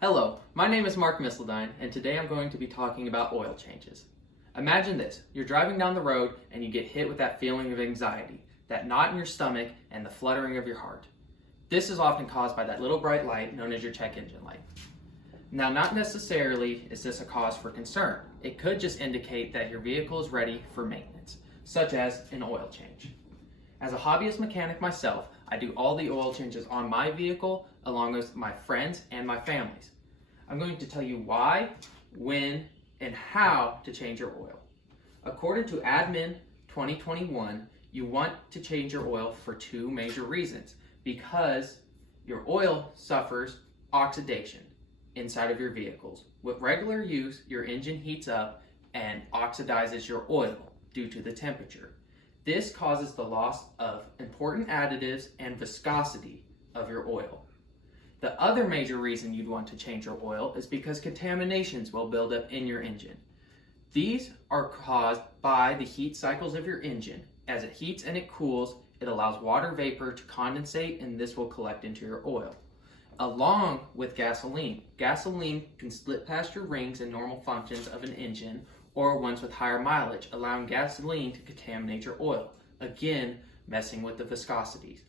Hello, my name is Mark Missledine, and today I'm going to be talking about oil changes. Imagine this, you're driving down the road and you get hit with that feeling of anxiety, that knot in your stomach and the fluttering of your heart. This is often caused by that little bright light known as your check engine light. Now, not necessarily is this a cause for concern. It could just indicate that your vehicle is ready for maintenance, such as an oil change. As a hobbyist mechanic myself, I do all the oil changes on my vehicle along with my friends and my families. I'm going to tell you why, when, and how to change your oil. According to Admin 2021, you want to change your oil for two major reasons. Because your oil suffers oxidation inside of your vehicles. With regular use, your engine heats up and oxidizes your oil due to the temperature. This causes the loss of important additives and viscosity of your oil. The other major reason you'd want to change your oil is because contaminations will build up in your engine. These are caused by the heat cycles of your engine. As it heats and it cools, it allows water vapor to condensate, and this will collect into your oil. Along with gasoline. Gasoline can slip past your rings and normal functions of an engine or ones with higher mileage, allowing gasoline to contaminate your oil, again messing with the viscosities.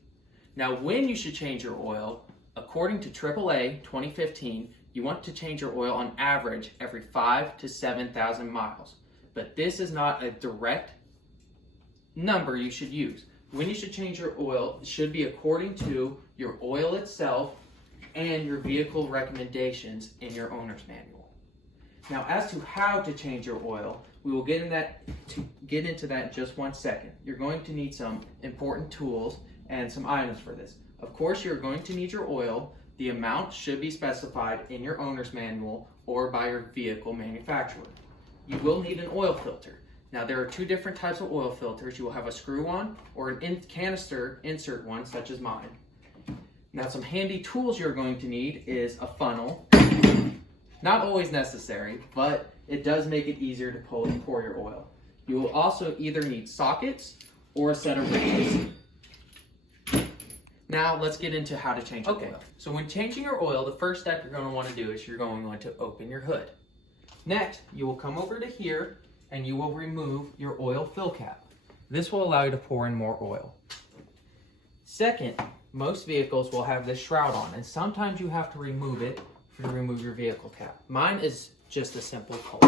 Now, when you should change your oil, according to AAA 2015, you want to change your oil on average every 5,000 to 7,000 miles. But this is not a direct number you should use. When you should change your oil, it should be according to your oil itself and your vehicle recommendations in your owner's manual. Now, as to how to change your oil, we will get into that in just 1 second. You're going to need some important tools and some items for this. Of course, you're going to need your oil. The amount should be specified in your owner's manual or by your vehicle manufacturer. You will need an oil filter. Now, there are two different types of oil filters. You will have a screw-on or an canister insert one, such as mine. Now, some handy tools you're going to need is a funnel. Not always necessary, but it does make it easier to pour your oil. You will also either need sockets or a set of rings. Now, let's get into how to change your oil. So when changing your oil, the first step you're going to want to do is you're going to open your hood. Next, you will come over to here and you will remove your oil fill cap. This will allow you to pour in more oil. Second, most vehicles will have this shroud on, and sometimes you have to remove it to remove your vehicle cap. Mine is just a simple pull.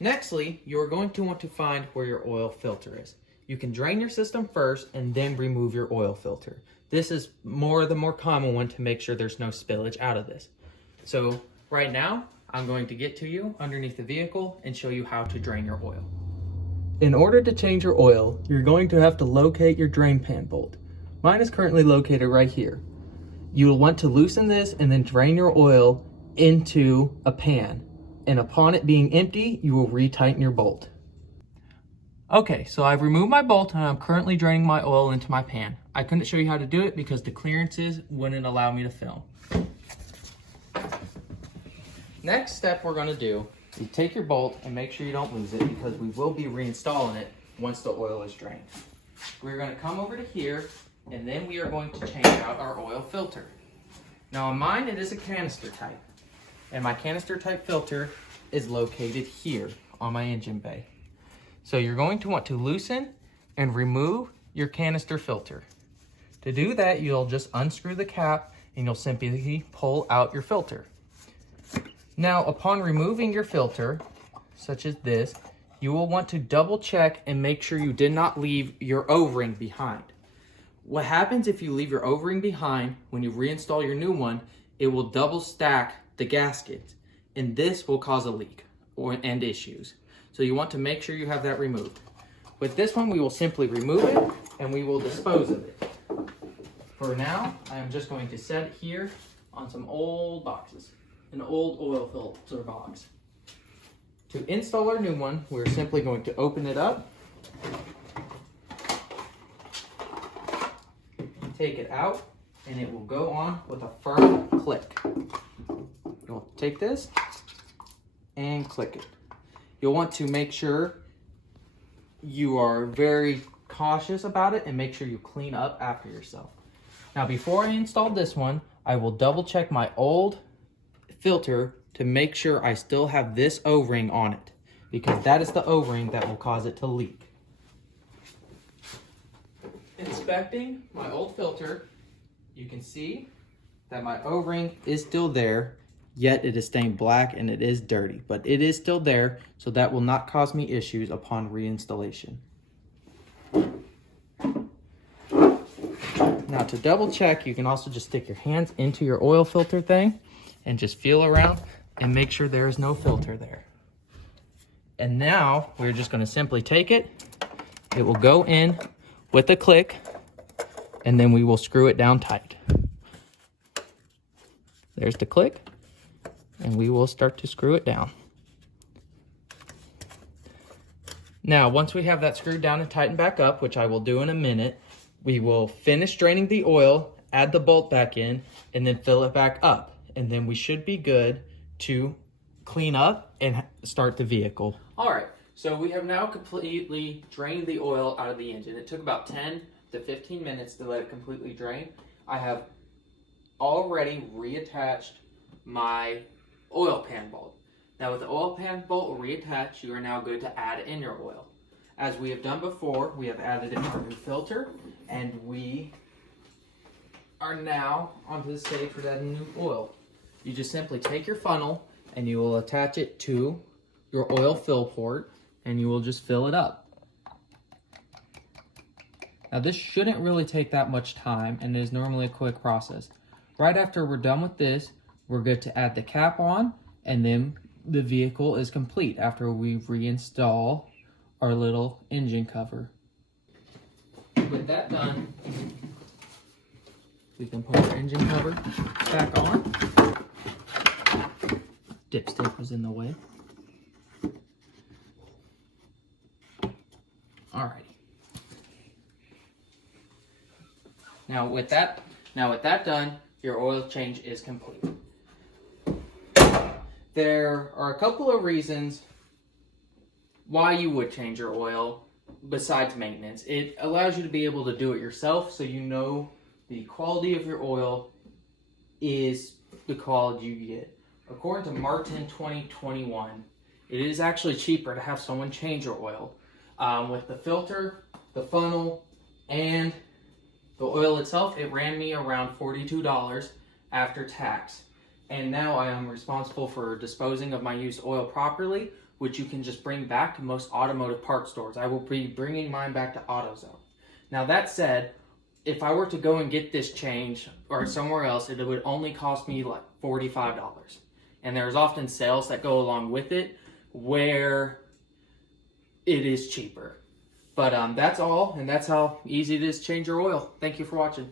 Nextly, you're going to want to find where your oil filter is. You can drain your system first and then remove your oil filter. This is the more common one to make sure there's no spillage out of this. So right now, I'm going to get to you underneath the vehicle and show you how to drain your oil. In order to change your oil, you're going to have to locate your drain pan bolt. Mine is currently located right here. You'll want to loosen this and then drain your oil into a pan. And upon it being empty, you will retighten your bolt. Okay, so I've removed my bolt and I'm currently draining my oil into my pan. I couldn't show you how to do it because the clearances wouldn't allow me to film. Next step we're going to do is take your bolt and make sure you don't lose it, because we will be reinstalling it once the oil is drained. We're going to come over to here and then we are going to change out our oil filter. Now on mine it is a canister type, and my canister type filter is located here on my engine bay. So you're going to want to loosen and remove your canister filter. To do that, you'll just unscrew the cap and you'll simply pull out your filter. Now, upon removing your filter, such as this, you will want to double check and make sure you did not leave your O-ring behind. What happens if you leave your O-ring behind, when you reinstall your new one, it will double stack the gaskets, and this will cause a leak and issues. So you want to make sure you have that removed. With this one, we will simply remove it and we will dispose of it. For now, I am just going to set it here on some old boxes, an old oil filter box. To install our new one, we're simply going to open it up, take it out, and it will go on with a firm click. You'll take this and click it. You'll want to make sure you are very cautious about it and make sure you clean up after yourself. Now before I install this one, I will double check my old filter to make sure I still have this O-ring on it, because that is the O-ring that will cause it to leak. Inspecting my old filter, you can see that my O-ring is still there, yet it is stained black and it is dirty, but it is still there, so that will not cause me issues upon reinstallation. Now to double check, you can also just stick your hands into your oil filter thing and just feel around and make sure there is no filter there. And now we're just going to simply take it. It will go in with a click, and then we will screw it down tight. There's the click, and we will start to screw it down. Now, once we have that screwed down and tightened back up, which I will do in a minute, we will finish draining the oil, add the bolt back in, and then fill it back up. And then we should be good to clean up and start the vehicle. All right, so we have now completely drained the oil out of the engine. It took about 10 to 15 minutes to let it completely drain. I have already reattached my oil pan bolt. Now with the oil pan bolt reattached, you are now good to add in your oil. As we have done before, we have added in our new filter, and we are now onto the stage for adding new oil. You just simply take your funnel and you will attach it to your oil fill port, and you will just fill it up. Now this shouldn't really take that much time, and it is normally a quick process. Right after we're done with this, we're good to add the cap on, and then the vehicle is complete after we reinstall our little engine cover. With that done, we can put our engine cover back on. Dipstick was in the way. Alrighty. Now with that done, your oil change is complete. There are a couple of reasons why you would change your oil besides maintenance. It allows you to be able to do it yourself, so you know the quality of your oil is the quality you get. According to Martin 2021, it is actually cheaper to have someone change your oil. With the filter, the funnel, and the oil itself, it ran me around $42 after tax. And now I am responsible for disposing of my used oil properly, which you can just bring back to most automotive parts stores. I will be bringing mine back to AutoZone. Now that said, if I were to go and get this change or somewhere else, it would only cost me like $45. And there's often sales that go along with it where it is cheaper. But that's all, and that's how easy it is to change your oil. Thank you for watching.